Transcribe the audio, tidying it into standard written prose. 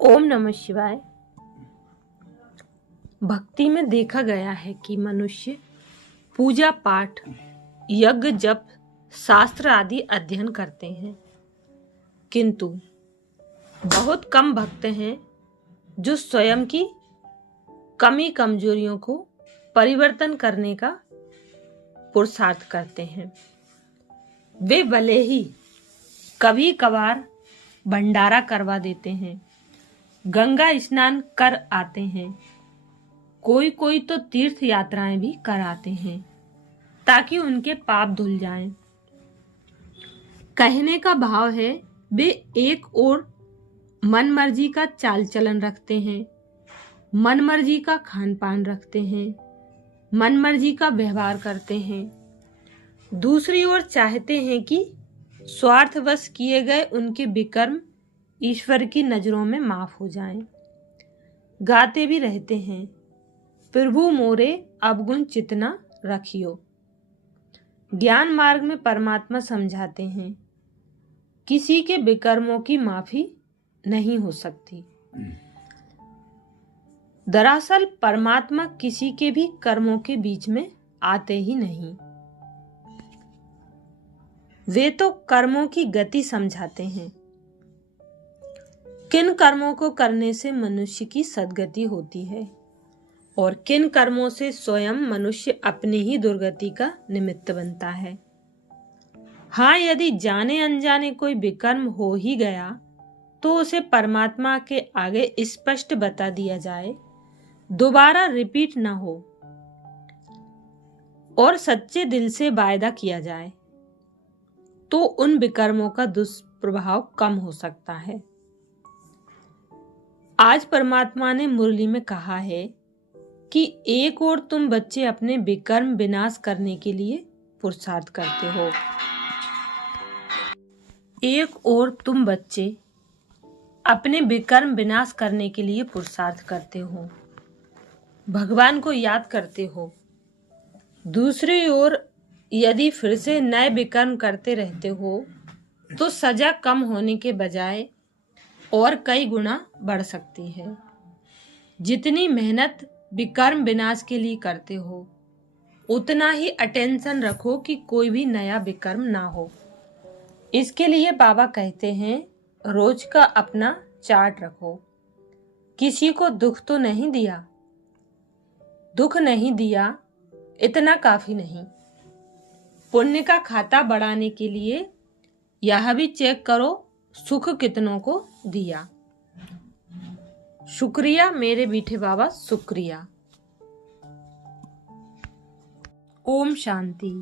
ओम नमः शिवाय। भक्ति में देखा गया है कि मनुष्य पूजा पाठ, यज्ञ, जप, शास्त्र आदि अध्ययन करते हैं, किंतु बहुत कम भक्त हैं जो स्वयं की कमी कमजोरियों को परिवर्तन करने का पुरुषार्थ करते हैं। वे भले ही कभी कभार भंडारा करवा देते हैं, गंगा स्नान कर आते हैं, कोई कोई तो तीर्थ यात्राएं भी कराते हैं ताकि उनके पाप धुल जाएं। कहने का भाव है वे एक और मन मर्जी का चाल चलन रखते हैं, मन मर्जी का खान पान रखते हैं, मन मर्जी का व्यवहार करते हैं। दूसरी ओर चाहते हैं कि स्वार्थवश किए गए उनके विकर्म ईश्वर की नजरों में माफ हो जाएं। गाते भी रहते हैं, प्रभु मोरे अवगुण चितना रखियो। ज्ञान मार्ग में परमात्मा समझाते हैं किसी के विकर्मों की माफी नहीं हो सकती। दरअसल परमात्मा किसी के भी कर्मों के बीच में आते ही नहीं, वे तो कर्मों की गति समझाते हैं। किन कर्मों को करने से मनुष्य की सद्गति होती है और किन कर्मों से स्वयं मनुष्य अपनी ही दुर्गति का निमित्त बनता है। हाँ, यदि जाने अनजाने कोई विकर्म हो ही गया तो उसे परमात्मा के आगे स्पष्ट बता दिया जाए, दोबारा रिपीट ना हो और सच्चे दिल से वायदा किया जाए तो उन विकर्मों का दुष्प्रभाव कम हो सकता है। आज परमात्मा ने मुरली में कहा है कि एक और तुम बच्चे अपने विकर्म विनाश करने के लिए पुरुषार्थ करते हो, एक और तुम बच्चे अपने विकर्म विनाश करने के लिए पुरुषार्थ करते हो, भगवान को याद करते हो। दूसरी ओर यदि फिर से नए विकर्म करते रहते हो तो सजा कम होने के बजाय और कई गुना बढ़ सकती है। जितनी मेहनत विकर्म विनाश के लिए करते हो उतना ही अटेंशन रखो कि कोई भी नया विकर्म ना हो। इसके लिए बाबा कहते हैं रोज का अपना चार्ट रखो। किसी को दुख तो नहीं दिया, दुख नहीं दिया इतना काफी नहीं। पुण्य का खाता बढ़ाने के लिए यह भी चेक करो सुख कितनों को दिया। शुक्रिया मेरे मीठे बाबा, शुक्रिया। ओम शांति।